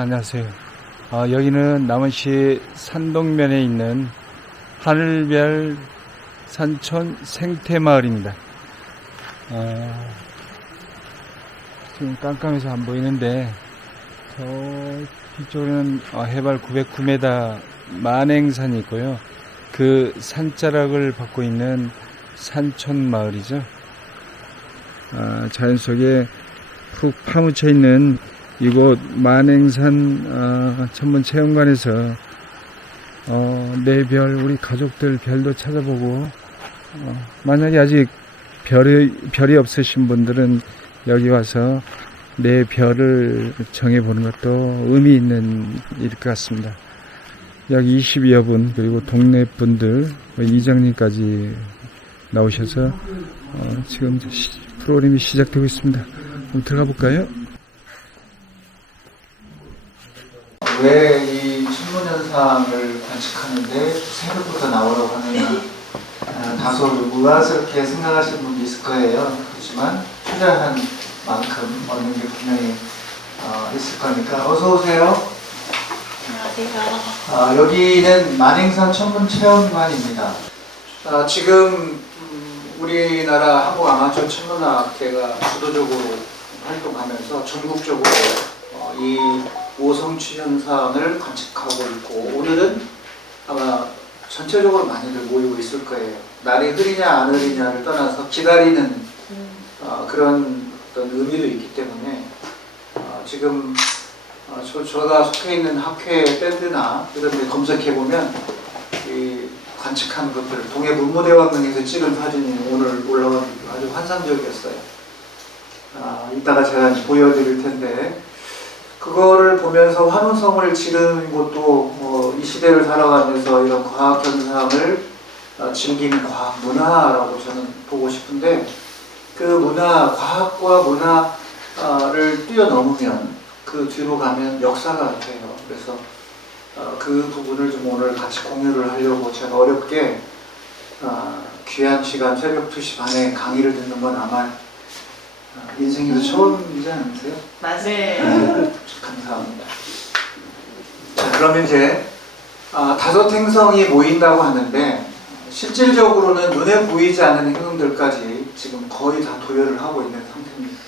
안녕하세요. 여기는 남원시 산동면에 있는 하늘별 산촌 생태마을입니다. 지금 깜깜해서 안 보이는데 저 뒤쪽에는 해발 909m 만행산이 있고요. 그 산자락을 받고 있는 산촌 마을이죠. 자연 속에 푹 파묻혀 있는 이곳 만행산 천문체험관에서 내 별, 우리 가족들 별도 찾아보고 만약에 아직 별이 없으신 분들은 여기 와서 내 별을 정해보는 것도 의미 있는 일일 것 같습니다. 여기 20여 분, 그리고 동네 분들, 이장님까지 나오셔서 지금 프로그램이 시작되고 있습니다. 한번 들어가 볼까요? 왜 이 천문현상을 관측하는데 새벽부터 나오라고 하느냐, 다소 의아스럽게 생각하시는 분도 있을 거예요. 그렇지만 투자한 만큼 얻는 게 분명히 있을 거니까 어서 오세요. 안녕하세요. 여기는 만행산 천문체험관입니다. 지금 우리나라 한국 아마추어 천문학회가 주도적으로 활동하면서 전국적으로 이 오성취 현상을 관측하고 있고, 오늘은 아마 전체적으로 많이들 모이고 있을 거예요. 날이 흐리냐 안 흐리냐를 떠나서 기다리는 그런 어떤 의미도 있기 때문에 지금 제가 속해 있는 학회 밴드나 이런 데 검색해보면 이 관측한 것들, 동해 문무대왕릉에서 찍은 사진이 오늘 올라온 아주 환상적이었어요. 이따가 제가 보여드릴 텐데, 그거를 보면서 환호성을 지르는 것도 이 시대를 살아가면서 이런 과학 현상을 즐기는 과학 문화라고 저는 보고 싶은데, 그 문화, 과학과 문화를 뛰어넘으면 그 뒤로 가면 역사가 돼요. 그래서 그 부분을 좀 오늘 같이 공유를 하려고 제가 어렵게 귀한 시간 새벽 2시 반에 강의를 듣는 건 아마 인생에서 처음이지 않으세요? 맞아요. 네, 감사합니다. 자, 그러면 이제 5 행성이 모인다고 하는데, 실질적으로는 눈에 보이지 않는 행성들까지 지금 거의 다 도열을 하고 있는 상태입니다.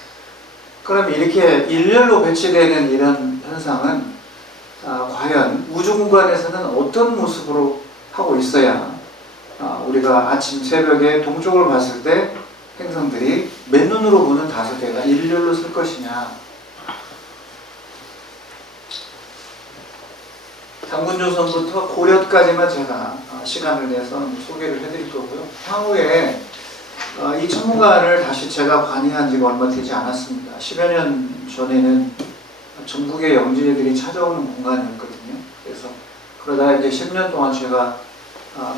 그럼 이렇게 일렬로 배치되는 이런 현상은 과연 우주 공간에서는 어떤 모습으로 하고 있어야 우리가 아침 새벽에 동쪽을 봤을 때 행성들이 맨눈으로 보는 5개가 일렬로 설 것이냐. 당군조선부터 고려까지만 제가 시간을 내서 소개를 해드릴 거고요. 향후에 이 천문관을 다시 제가 관여한 지가 얼마 되지 않았습니다. 10여 년 전에는 전국의 영지애들이 찾아오는 공간이었거든요. 그래서 그러다 이제 10년 동안 제가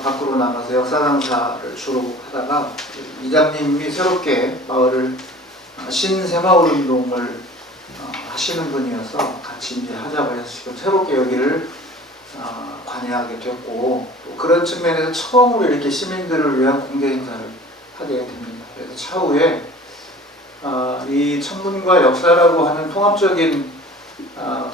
밖으로 나가서 역사 강사를 주로 하다가 이장님이 새롭게 마을을 신새마을 운동을 하시는 분이어서 같이 이제 하자고 해서 지금 새롭게 여기를 관여하게 됐고, 또 그런 측면에서 처음으로 이렇게 시민들을 위한 공개 행사를 하게 됩니다. 그래서 차후에 이 천문과 역사라고 하는 통합적인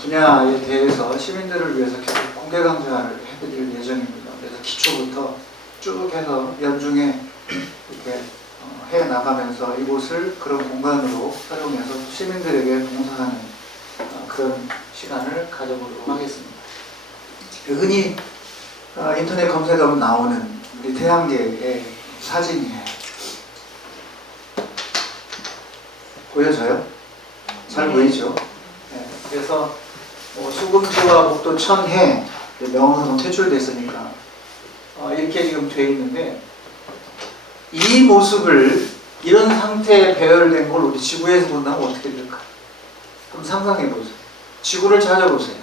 분야에 대해서 시민들을 위해서 계속 공개 강좌를 해드릴 예정입니다. 그래서 기초부터 쭉 해서 연중에 이렇게 해 나가면서 이곳을 그런 공간으로 활용해서 시민들에게 봉사하는 그런 시간을 가져보도록 하겠습니다. 흔히 인터넷 검색하면 나오는 우리 태양계의 사진이에요. 보여져요? 잘 보이죠? 네, 그래서 수금지와 목도 천해 명성은 퇴출됐으니까 이렇게 지금 돼 있는데, 이 모습을 이런 상태에 배열된 걸 우리 지구에서 본다면 어떻게 될까? 한번 상상해 보세요. 지구를 찾아보세요.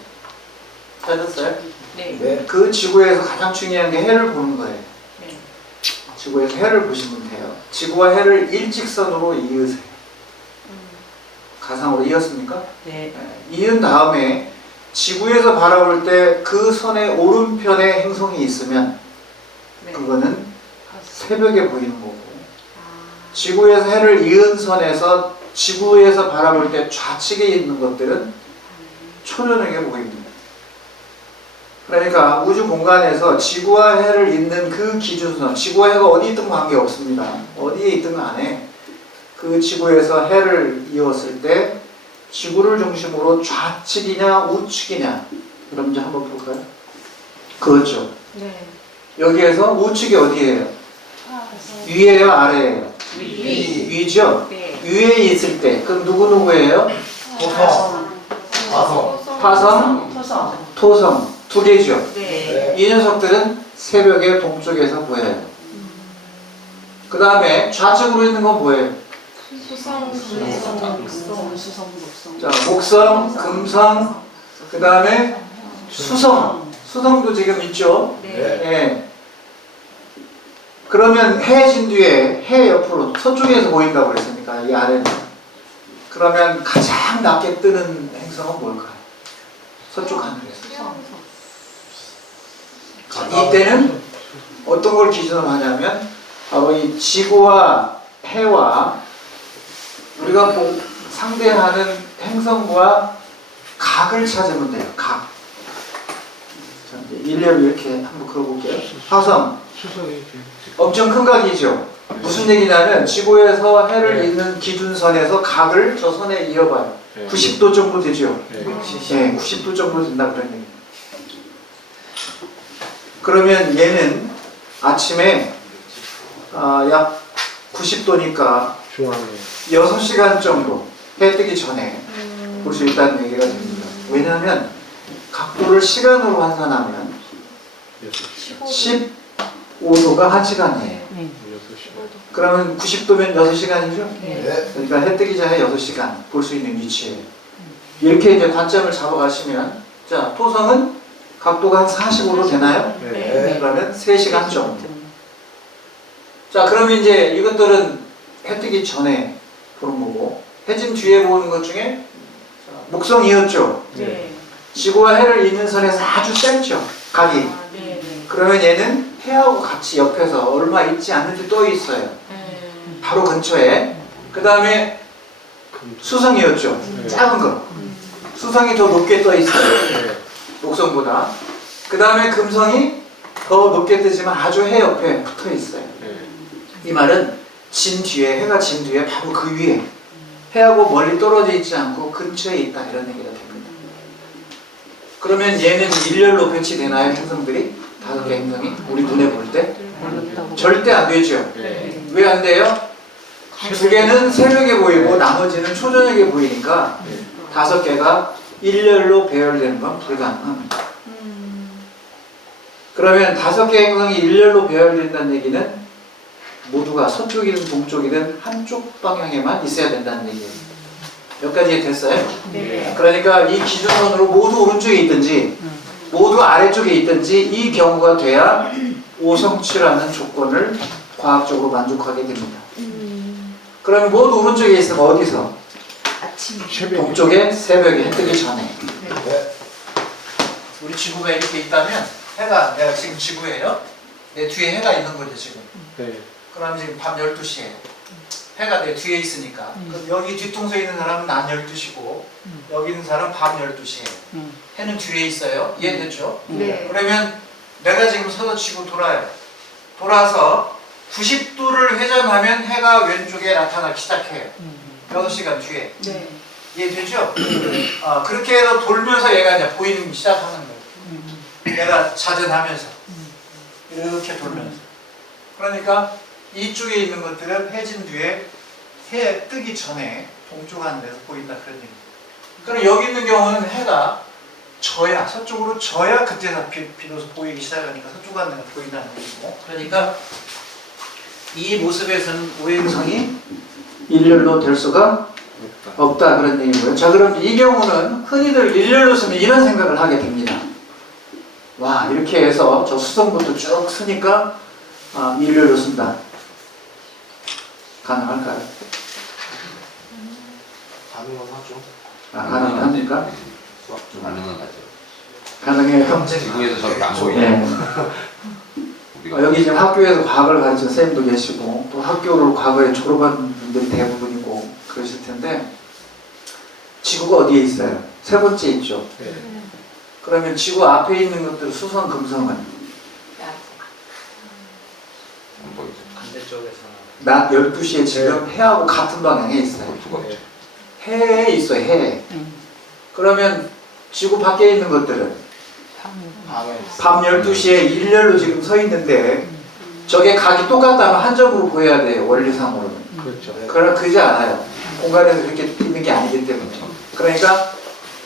찾았어요? 네. 네. 그 지구에서 가장 중요한 게 해를 보는 거예요. 네. 지구에서 해를 보시면 돼요. 지구와 해를 일직선으로 이으세요. 가상으로 이었습니까? 네. 이은 다음에 지구에서 바라볼 때 그 선의 오른편에 행성이 있으면 네. 그거는 새벽에 보이는 거고, 지구에서 해를 이은 선에서 지구에서 바라볼 때 좌측에 있는 것들은 초저녁에 보입니다. 그러니까 우주 공간에서 지구와 해를 잇는 그 기준선, 지구와 해가 어디 있든 관계없습니다. 어디에 있든 간에 그 지구에서 해를 이었을 때 지구를 중심으로 좌측이냐 우측이냐, 그럼 이제 한번 볼까요? 그렇죠. 네. 여기에서 우측이 어디예요? 위에요, 아래예요? 위죠? 네. 위에 있을 때 그럼 누구누구예요? 화성, 토성 두 개죠. 네. 이 녀석들은 새벽에 동쪽에서 보여요. 그 다음에 좌측으로 있는 건 뭐예요? 수성, 수성, 자, 목성, 금성, 그 다음에 수성. 수성도 지금 있죠. 네. 예. 그러면 해진 뒤에 해 옆으로 서쪽에서 보인다고 그랬으니까 이 아래는. 그러면 가장 낮게 뜨는 행성은 뭘까요? 서쪽 하늘에서. 이때는 어떤 걸 기준으로 하냐면 바로 이 지구와 해와 우리가 상대하는 행성과 각을 찾으면 돼요. 각. 자, 이제 일렬로 이렇게 한번 그려볼게요. 화성. 엄청 큰 각이죠. 무슨 얘기냐면 지구에서 해를 잇는 기준선에서 각을 저 선에 이어봐요. 90도 정도 되죠. 네, 90도 정도 된다 그런 얘기예요. 그러면 얘는 아침에 약 90도니까 6시간 정도 해 뜨기 전에 볼 수 있다는 얘기가 됩니다. 왜냐하면 각도를 시간으로 환산하면 15도가 1시간이에요. 그러면 90도면 6시간이죠? 네. 그러니까 해 뜨기 전에 6시간 볼 수 있는 위치예요. 이렇게 이제 관점을 잡아가시면, 자, 토성은 각도가 한 45도 되나요? 네. 그러면 3시간 정도. 자, 그럼 이제 이것들은 해 뜨기 전에 보는 거고, 해진 뒤에 보는 것 중에 목성이었죠. 네. 지구와 해를 잇는 선에서 아주 짧죠, 각이. 네. 그러면 얘는 해하고 같이 옆에서 얼마 있지 않는데 떠 있어요. 바로 근처에. 그 다음에 수성이었죠. 작은 거. 수성이 더 높게 떠 있어요. 목성보다. 그 다음에 금성이 더 높게 뜨지만 아주 해 옆에 붙어 있어요. 이 말은 진 뒤에, 해가 진 뒤에 바로 그 위에, 해하고 멀리 떨어져 있지 않고 근처에 있다, 이런 얘기가 됩니다. 그러면 얘는 일렬로 배치되나요, 행성들이? 5개 행성이? 우리 눈에 볼 때? 절대 안 되죠. 왜 안 돼요? 2개는 새벽에 보이고 나머지는 초저녁에 보이니까 5개가 일렬로 배열되는 건 불가능합니다. 그러면 5개 행성이 일렬로 배열된다는 얘기는 모두가 서쪽이든 동쪽이든 한쪽 방향에만 있어야 된다는 얘기예요. 몇 가지 됐어요? 네. 그러니까 이 기준선으로 모두 오른쪽에 있든지 모두 아래쪽에 있든지 이 경우가 돼야 오성치라는 조건을 과학적으로 만족하게 됩니다. 그러면 모두 오른쪽에 있으면 어디서? 동쪽에 새벽에 해 뜨기 전에. 우리 지구가 이렇게 있다면 해가, 내가 지금 지구예요. 내 뒤에 해가 있는 거죠 지금. 그럼 지금 밤 12시에 해가 내 뒤에 있으니까 그럼 여기 뒤통수에 있는 사람은 낮 12시고 여기 있는 사람은 밤 12시에 해는 뒤에 있어요. 이해됐죠? 네. 그러면 내가 지금 서서 지구 돌아요. 돌아서 90도를 회전하면 해가 왼쪽에 나타나기 시작해요. 6시간 뒤에. 네. 이해되죠? 그렇게 해서 돌면서 얘가 이제 보이기 시작하는 거예요. 얘가 자전하면서 이렇게 돌면서. 그러니까 이쪽에 있는 것들은 해진 뒤에 해 뜨기 전에 동쪽 하늘에서 보인다, 그런 얘기입니다. 그럼 여기 있는 경우는 해가 져야, 서쪽으로 져야 그때서 비로소 보이기 시작하니까 서쪽 하늘에서 보인다는 얘기고. 그러니까 이 모습에서는 오행성이 일렬로 될 수가 없다, 그런 얘기고요. 자, 그럼 이 경우는 흔히들 일렬로 쓰면 이런 생각을 하게 됩니다. 와, 이렇게 해서 저 수성부터 쭉 쓰니까 일렬로 쓴다. 가능할까요? 가능하죠. 가능합니까? 가능은 하죠. 가능해요. 지구에서 저렇게 안 보이네. 네. 우리가 여기 지금 학교에서 과학을 가르치는 선생님도 계시고 또 학교를 과거에 졸업한 분들이 대부분이고 그러실 텐데 지구가 어디에 있어요? 세 번째 있죠. 네. 그러면 지구 앞에 있는 것들 수성, 금성은 안 보이죠. 반대쪽에서 낮 12시에 지금 해하고 같은 방향에 있어요. 두 번째. 해에 있어요. 해에. 그러면 지구 밖에 있는 것들은 방에 밤 12시에 일렬로 지금 서 있는데 저게 각이 똑같다면 한 점으로 보여야 돼요. 원리상으로는. 그렇죠. 그러나 그러지 않아요. 공간에서 그렇게 있는 게 아니기 때문에. 그러니까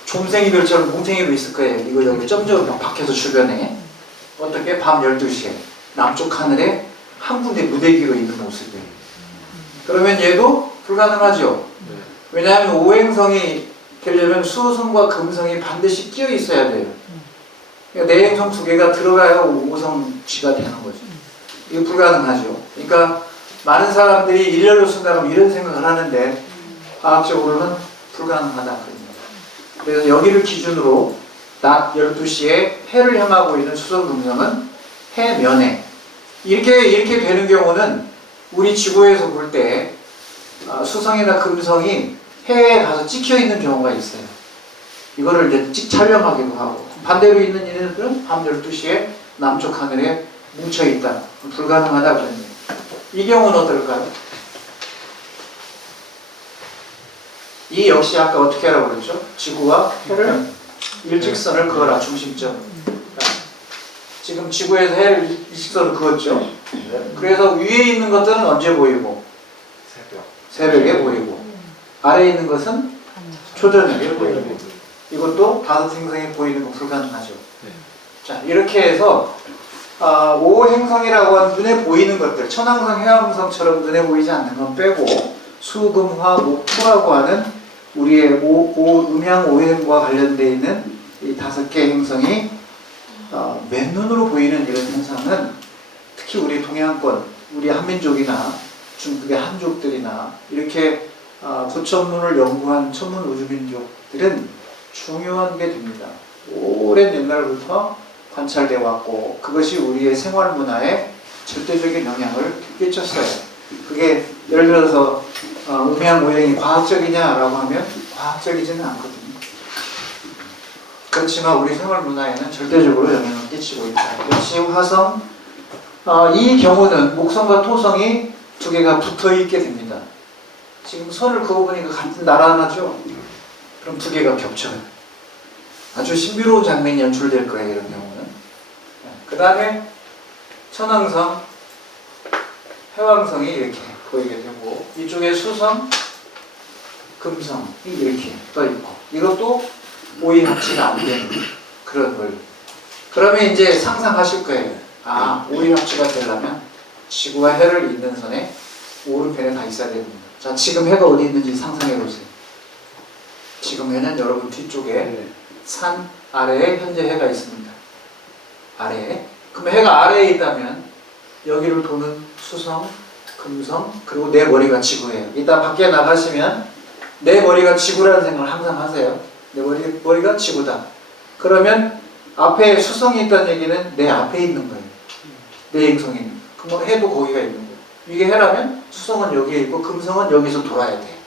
쫌생이별처럼 뭉탱이로 있을 거예요. 이거 여기 점점 밖에서 주변에 어떻게 밤 12시에 남쪽 하늘에 한 군데 무대기로 있는 모습이에요. 그러면 얘도 불가능하죠. 왜냐하면 오행성이 되려면 수성과 금성이 반드시 끼어 있어야 돼요. 그러니까 내행성 두 개가 들어가야 오성쥐가 되는 거죠. 이거 불가능하죠. 그러니까 많은 사람들이 일렬로 쓴다면 이런 생각을 하는데 과학적으로는 불가능하다. 그래서 여기를 기준으로 낮 12시에 해를 향하고 있는 수성 금성은 해면에 이렇게 되는 경우는 우리 지구에서 볼 때 수성이나 금성이 해에 가서 찍혀 있는 경우가 있어요. 이거를 이제 촬영하기도 하고 반대로 있는 얘네들은 밤 12시에 남쪽 하늘에 뭉쳐 있다. 불가능하다 그랬네요. 이 경우는 어떨까요? 이 역시 아까 어떻게 하라고 그랬죠? 지구와 해를 일직선을 그어라. 중심점. 지금 지구에서 해를 일직선을 그었죠. 그래서 위에 있는 것들은 언제 보이고? 새벽에 보이고. 아래에 있는 것은 초저녁에 보이고. 이것도 다섯 행성이 보이는 건 불가능하죠. 자, 이렇게 해서 오행성이라고 하는 눈에 보이는 것들, 천왕성, 해왕성처럼 눈에 보이지 않는 건 빼고 수, 금, 화, 목, 토라고 하는 우리의 음양 오행과 관련되어 있는 이 5개 행성이 맨눈으로 보이는 이런 현상은 특히 우리 동양권, 우리 한민족이나 중국의 한족들이나 이렇게 고천문을 연구한 천문 우주민족들은 중요한 게 됩니다. 오랜 옛날부터 관찰되어 왔고 그것이 우리의 생활 문화에 절대적인 영향을 끼쳤어요. 그게 예를 들어서 음양 오행이 과학적이냐라고 하면 과학적이지는 않거든요. 그렇지만 우리 생활 문화에는 절대적으로 영향을 끼치고 있다. 역시 화성, 이 경우는 목성과 토성이 두 개가 붙어 있게 됩니다. 지금 선을 그어보니까 같은 나라나죠? 그럼 두 개가 겹쳐요. 아주 신비로운 장면이 연출될 거예요, 이런 경우는. 그 다음에 천왕성, 해왕성이 이렇게 보이게 되고 이쪽에 수성, 금성이 이렇게 떠 있고 이것도 오행합치가 안 되는 그런 걸. 그러면 이제 상상하실 거예요. 오행합치가 되려면 지구와 해를 잇는 선에 오른편에 다 있어야 됩니다. 자, 지금 해가 어디 있는지 상상해 보세요. 지금 해는 여러분 뒤쪽에 산 아래에 현재 해가 있습니다. 아래에. 그럼 해가 아래에 있다면 여기를 도는 수성, 금성, 그리고 내 머리가 지구예요. 이따 밖에 나가시면 내 머리가 지구라는 생각을 항상 하세요. 내 머리가 지구다. 그러면 앞에 수성이 있다는 얘기는 내 앞에 있는 거예요. 내 행성이 있는 거예요. 그럼 해도 거기가 있는 거예요. 이게 해라면 수성은 여기에 있고 금성은 여기서 돌아야 돼.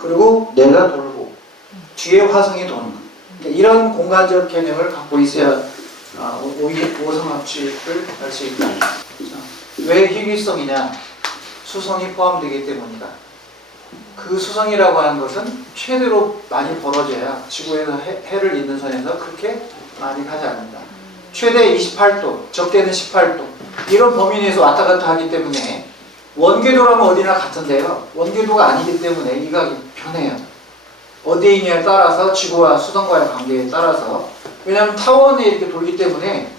그리고 내가 돌고 뒤에 화성이 도는 거예요. 그러니까 이런 공간적 개념을 갖고 있어야 오성합치를 할 수 있다. 왜 희귀성이냐? 수성이 포함되기 때문이다. 그 수성이라고 하는 것은 최대로 많이 벌어져야 지구에서 해를 잇는 선에서 그렇게 많이 가지 않는다. 최대 28도, 적게는 18도 이런 범위 내에서 왔다 갔다 하기 때문에 원궤도라면 어디나 같은데요. 원궤도가 아니기 때문에 이각이 변해요. 어디에 있냐에 따라서 지구와 수성과의 관계에 따라서. 왜냐하면 타원에 이렇게 돌기 때문에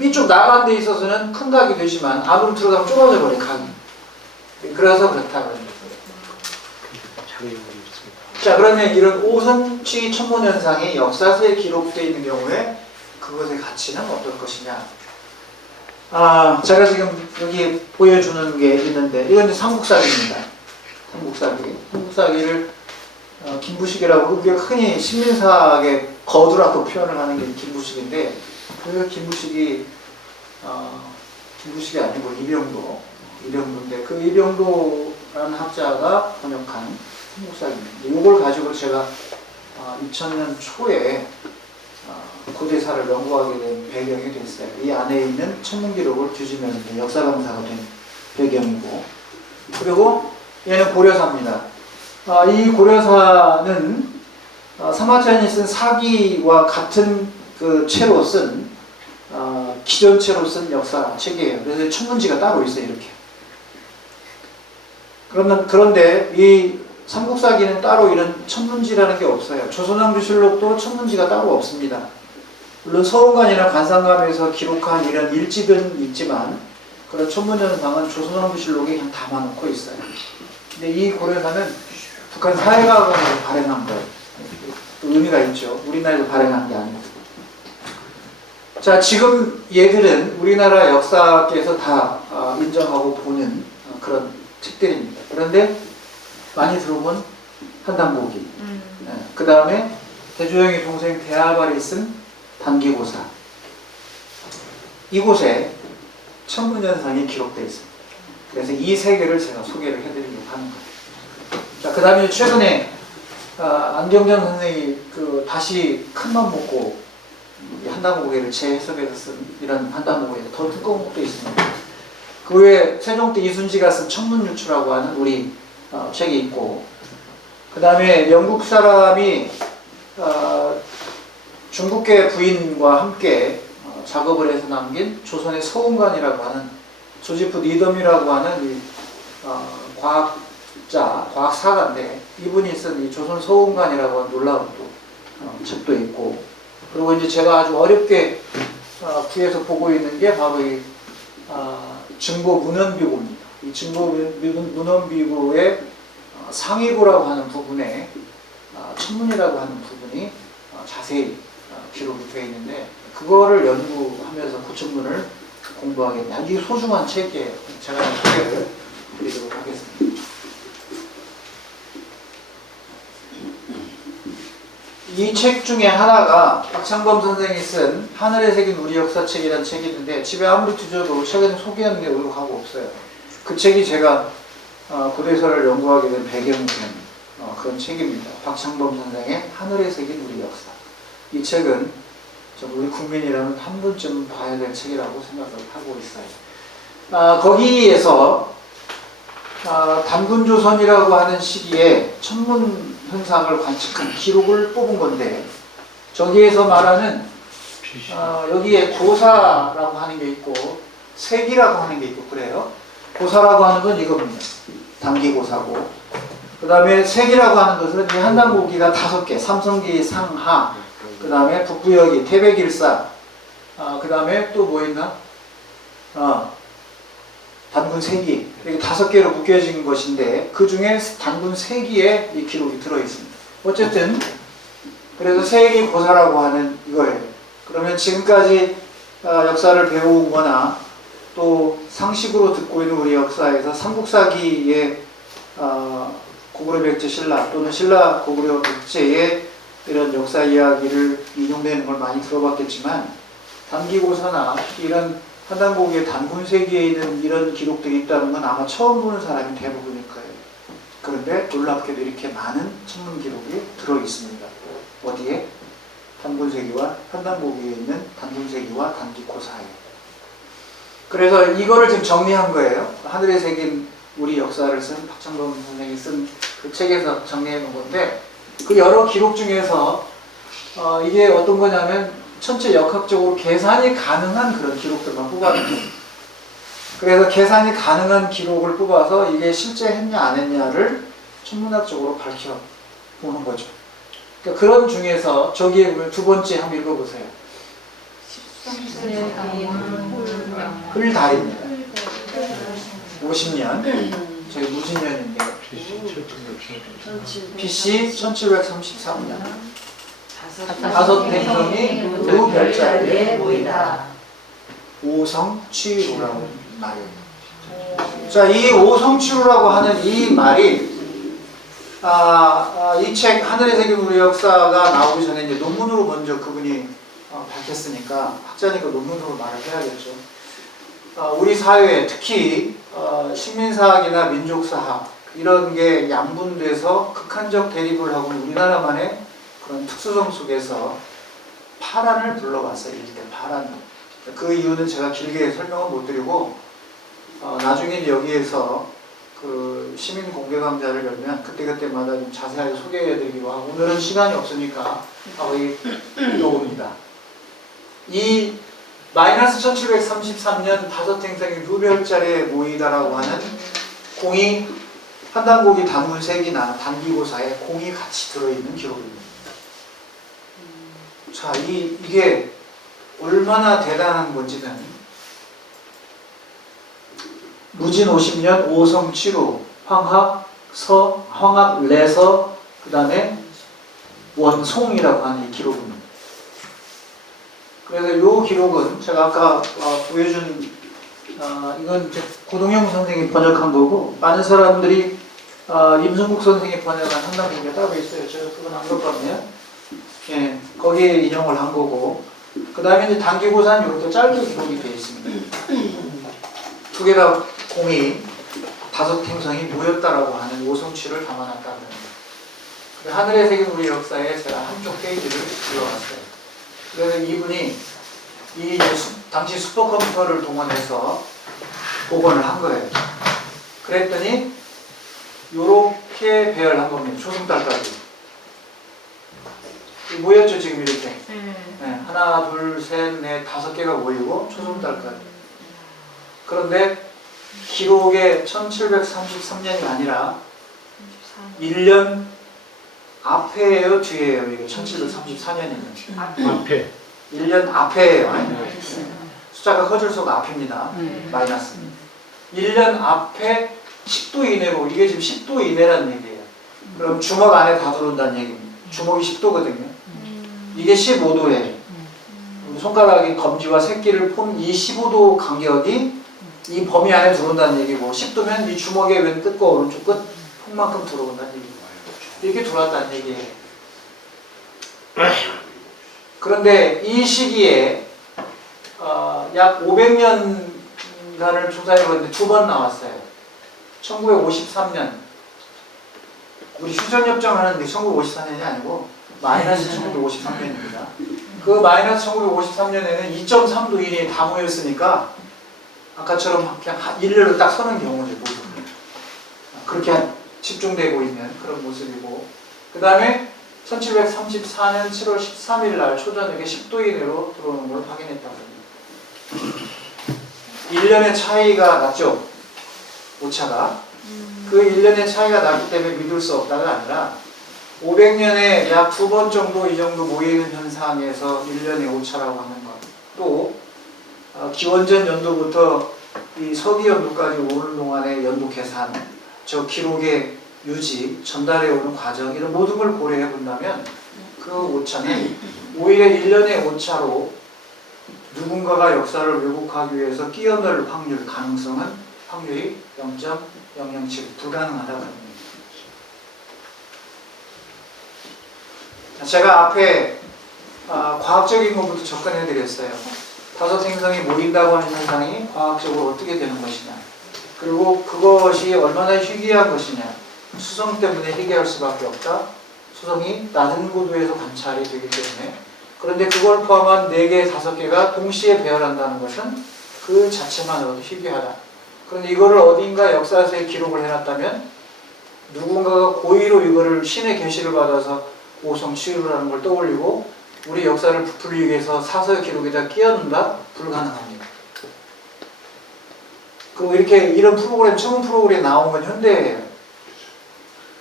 이쪽 나간 데 있어서는 큰 각이 되지만 안으로 들어가면 좁아져 버려요, 각이. 그래서 그렇다 그런 거예요. 자, 그러면 이런 오성치 천문 현상이 역사서에 기록되어 있는 경우에 그것의 가치는 어떨 것이냐? 제가 지금 여기 보여주는 게 있는데 이건 삼국사기입니다. 삼국사기를 김부식이라고 그게 흔히 신민사학의 거두라고 표현을 하는 게 김부식인데 그 김부식이 아니고 이병도인데 그 이병도라는 학자가 번역한 삼국사기입니다. 이걸 가지고 제가 2000년 초에 고대사를 연구하게 된 배경이 됐어요. 이 안에 있는 천문 기록을 뒤지면 이제 역사 강사가 된 배경이고, 그리고 얘는 고려사입니다. 이 고려사는 사마천이 쓴 사기와 같은 그 채로 쓴 기존체로 쓴 역사 책이에요. 그래서 천문지가 따로 있어요. 이렇게. 그런데 이 삼국사기는 따로 이런 천문지라는 게 없어요. 조선왕조실록도 천문지가 따로 없습니다. 물론 서원관이나 관상감에서 기록한 이런 일지는 있지만 그런 천문현상은 조선왕조실록에 그냥 담아놓고 있어요. 근데 이 고려사는 북한 사회과학원에서 발행한 거예요. 또 의미가 있죠. 우리나라에서 발행한 게 아니고. 자, 지금 얘들은 우리나라 역사계에서 다 인정하고 보는 그런 책들입니다. 그런데 많이 들어본 한담보기, 그 다음에 대조영의 동생 대하발이 쓴 단기고사, 이곳에 천문현상이 기록되어 있습니다. 그래서 이 세 개를 제가 소개를 해드리려고 하는 거예요. 자, 그 다음에 최근에 안경전 선생이 다시 큰맘 먹고 한담보기를 재해석해서 쓴 이런 한담보기에 더 두꺼운 것도 있습니다. 그 외에 세종 때 이순지가 쓴 천문유추라고 하는 우리 책이 있고, 그 다음에 영국 사람이 중국계 부인과 함께 작업을 해서 남긴 조선의 서운관이라고 하는 조지프 니덤이라고 하는 이 과학사가인데, 이분이 쓴 이 조선 서운관이라고 하는 놀라운 또 책도 있고, 그리고 이제 제가 아주 어렵게 구해서 보고 있는 게 바로 이 증보 문헌비고입니다. 이 증보 문헌비고의 상위고라고 하는 부분에 천문이라고 하는 부분이 자세히 기록이 되어 있는데, 그거를 연구하면서 고천문을 공부하게 된 아주 소중한 책이에요. 제가 소개를 드리도록 하겠습니다. 이 책 중에 하나가 박창범 선생이 쓴 하늘에 새긴 우리 역사책이라는 책이 있는데, 집에 아무리 뒤져도 최근에 소개하는 게 의혹하고 없어요. 그 책이 제가 고대사를 연구하게 된 배경이 된 그런 책입니다. 박창범 선생의 하늘에 새긴 우리 역사. 이 책은 우리 국민이라면 한 번쯤 봐야 될 책이라고 생각을 하고 있어요. 거기에서 단군조선이라고 하는 시기에 천문 현상을 관측한 기록을 뽑은 건데, 저기에서 말하는 여기에 고사라고 하는 게 있고 색이라고 하는 게 있고 그래요. 고사라고 하는 건 이겁니다. 단기고사고, 그 다음에 색이라고 하는 것은 이 한담보기가 5개, 삼성기 상하, 그 다음에 북부여기, 태백일사, 그 다음에 또 뭐 있나? 단군 세기, 이렇게 5개로 묶여진 것인데, 그 중에 단군 세기에 이 기록이 들어있습니다. 어쨌든 그래서 세기 고사라고 하는 이거예요. 그러면 지금까지 역사를 배우거나 또 상식으로 듣고 있는 우리 역사에서 삼국사기의 고구려 백제 신라 또는 신라 고구려 백제의 이런 역사 이야기를 인용되는 걸 많이 들어봤겠지만, 단기고사나 이런 한담보기의 단군세기에 있는 이런 기록들이 있다는 건 아마 처음 보는 사람이 대부분일 거예요. 그런데 놀랍게도 이렇게 많은 천문 기록이 들어있습니다. 어디에? 단군세기와 한담보기에 있는 단군세기와 단기고사에. 그래서 이거를 지금 정리한 거예요. 하늘에 새긴 우리 역사를 쓴 박창범 선생이 쓴 그 책에서 정리해 놓은 건데, 그 여러 기록 중에서 이게 어떤 거냐면 천체 역학적으로 계산이 가능한 그런 기록들만 뽑아냈어요. 그래서 계산이 가능한 기록을 뽑아서 이게 실제 했냐 안 했냐를 천문학적으로 밝혀보는 거죠. 그러니까 그런 중에서 저기에 보면 두 번째 한번 읽어보세요. 흘달입니다. 50년, 저희 무진년인데 BC 1733년 다섯 행성이 두 별자리에 모이다. 오성취로라고 말이에요. 자, 이 오성취로라고 하는 이 말이 이 책 하늘에 새긴 우리 역사가 나오기 전에 이제 논문으로 먼저 그분이 밝혔으니까 학자니까 논문으로 말을 해야겠죠. 우리 사회에 특히 식민사학이나 민족사학 이런 게 양분돼서 극한적 대립을 하고 우리나라만의 그런 특수성 속에서 파란을 불러봤어요. 일대 파란. 그 이유는 제가 길게 설명은 못 드리고 나중에 여기에서 그 시민 공개 강좌를 열면 그때그때마다 좀 자세하게 소개해드리기로 하고 오늘은 시간이 없으니까 거의 요겁니다. 이 마이너스 1733년 다섯 행성이 누별자리에 모이다라고 하는 공이 한 단국이 단문 색이나 단기고사에 공이 같이 들어있는 기록입니다. 자, 이게 얼마나 대단한 건지는 무진 50년 오성 7호 황합 서 황합 레서 그 다음에 원송이라고 하는 이 기록입니다. 그래서 이 기록은 제가 아까 보여준 이건 이제 고동영 선생이 번역한 거고 많은 사람들이 임승국 선생이 번역한 한단국에 따로 있어요. 제가 그건 안 봤거든요. 예, 거기에 인용을 한 거고 그 다음에 이제 단기고사는 이렇게 짧게 기록이 되어 있습니다. 두 개 다 공이 다섯 행성이 모였다라고 하는 오성취를 담아놨다는 겁니다. 하늘의 새긴 우리 역사에 제가 한쪽 페이지를 들어갔어요. 그래서 이분이 당시 슈퍼컴퓨터를 동원해서 복원을 한 거예요. 그랬더니 요렇게 배열한 겁니다. 초승달까지. 모였죠 지금 이렇게. 네, 하나, 둘, 셋, 넷, 다섯 개가 모이고 초승달까지. 그런데 기록에 1733년이 아니라 1년 앞에예요, 뒤에예요? 이게 1734년이면. 앞에. 1년 앞에예요. 숫자가 커질수록 앞입니다. 마이너스. 1년 앞에 10도 이내로, 이게 지금 10도 이내라는 얘기예요. 그럼 주먹 안에 다 들어온다는 얘기입니다. 주먹이 10도거든요. 이게 15도예요. 손가락이 검지와 새끼를 폰 이 15도 간격이 이 범위 안에 들어온다는 얘기고 10도면 이 주먹의 왼 끝과 오른쪽 끝 폭만큼 들어온다는 얘기고 이렇게 들어왔다는 얘기예요. 그런데 이 시기에 약 500년간을 조사해봤는데 두 번 나왔어요. 1953년 우리 휴전협정 하는데 1954년이 아니고 마이너스 1953년입니다. 그 마이너스 1953년에는 2.3도 일이 다 모였으니까 아까처럼 그냥 일렬로 딱 서는 경우죠. 모두. 그렇게 집중되고 있는 그런 모습이고 그 다음에 1734년 7월 13일 날 초저녁에 10도 이내로 들어오는 걸 확인했다고 합니다. 1년의 차이가 났죠. 오차가. 그 1년의 차이가 났기 때문에 믿을 수 없다가 아니라 500년에 약 두 번 정도 이 정도 모이는 현상에서 1년의 오차라고 하는 것. 또 기원전 연도부터 이 서기 연도까지 오는 동안의 연도 계산, 저 기록의 유지, 전달해 오는 과정 이런 모든 걸 고려해 본다면 그 오차는 오히려 1년의 오차로 누군가가 역사를 왜곡하기 위해서 끼어넣을 확률, 가능성은 확률이 0.007 불가능하다고 합니다. 제가 앞에 과학적인 것부터 접근해 드렸어요. 다섯 행성이 모인다고 하는 현상이 과학적으로 어떻게 되는 것이냐, 그리고 그것이 얼마나 희귀한 것이냐. 수성 때문에 희귀할 수밖에 없다. 수성이 낮은 고도에서 관찰이 되기 때문에. 그런데 그걸 포함한 4개, 5개가 동시에 배열한다는 것은 그 자체만으로도 희귀하다. 그런데 이거를 어딘가 역사서에 기록을 해놨다면 누군가가 고의로 이거를 신의 계시를 받아서 오성 치유라는 걸 떠올리고 우리 역사를 부풀리기 위해서 사서 기록에다 끼얹는다? 불가능합니다. 그리고 이렇게 이런 프로그램, 전문 프로그램이 나온 건 현대예요.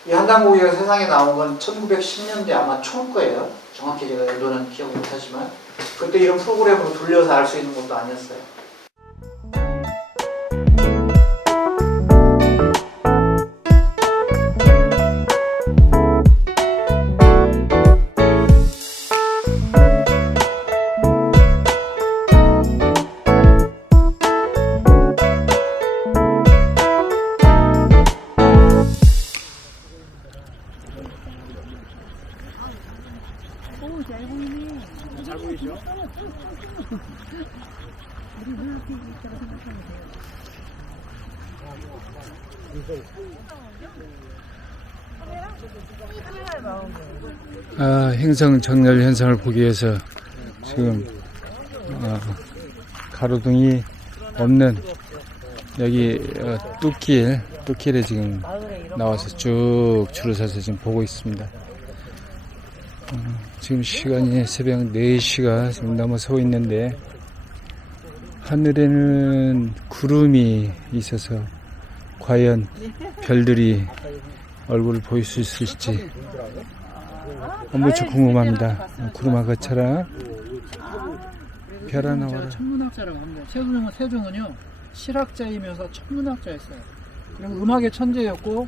이 한단고기가 세상에 나온 건 1910년대 아마 초일 거예요. 정확히 제가 연도는 기억 못하지만 그때 이런 프로그램으로 돌려서 알 수 있는 것도 아니었어요. 잘 보이죠? 행성 정렬 현상을 보기 위해서 지금 가로등이 없는 여기 뚝길에 지금 나와서 쭉 줄을 서서 지금 보고 있습니다. 지금 시간이 새벽 4시가 지금 넘어서고 있는데 하늘에는 구름이 있어서 과연 별들이 얼굴을 보일 수 있을지 무척 궁금합니다. 구름아 거쳐라 별 하나 와라. 천문학자라고 합니다. 세종은요 실학자이면서 천문학자였어요. 그리고 음악의 천재였고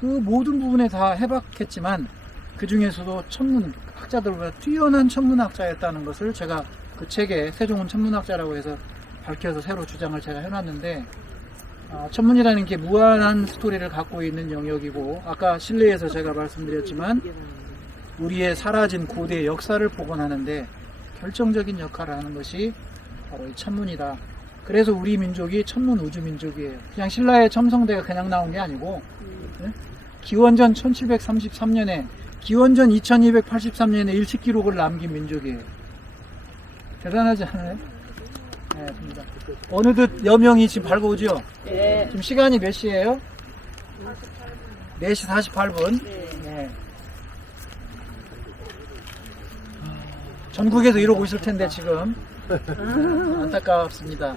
그 모든 부분에 다 해박했지만 그 중에서도 천문학자들보다 뛰어난 천문학자였다는 것을 제가 그 책에 세종은 천문학자라고 해서 밝혀서 새로 주장을 제가 해놨는데, 천문이라는 게 무한한 스토리를 갖고 있는 영역이고, 아까 실내에서 제가 말씀드렸지만 우리의 사라진 고대 역사를 복원하는데 결정적인 역할을 하는 것이 바로 이 천문이다. 그래서 우리 민족이 천문 우주 민족이에요. 그냥 신라의 첨성대가 그냥 나온 게 아니고, 기원전 1733년에 기원전 2283년에 일식 기록을 남긴 민족이에요. 대단하지 않아요? 네, 됩니다. 어느덧 여명이 지금 밝아오죠? 네. 지금 시간이 몇 시예요? 4시 48분. 네. 전국에서 이러고 있을 텐데 지금 안타깝습니다.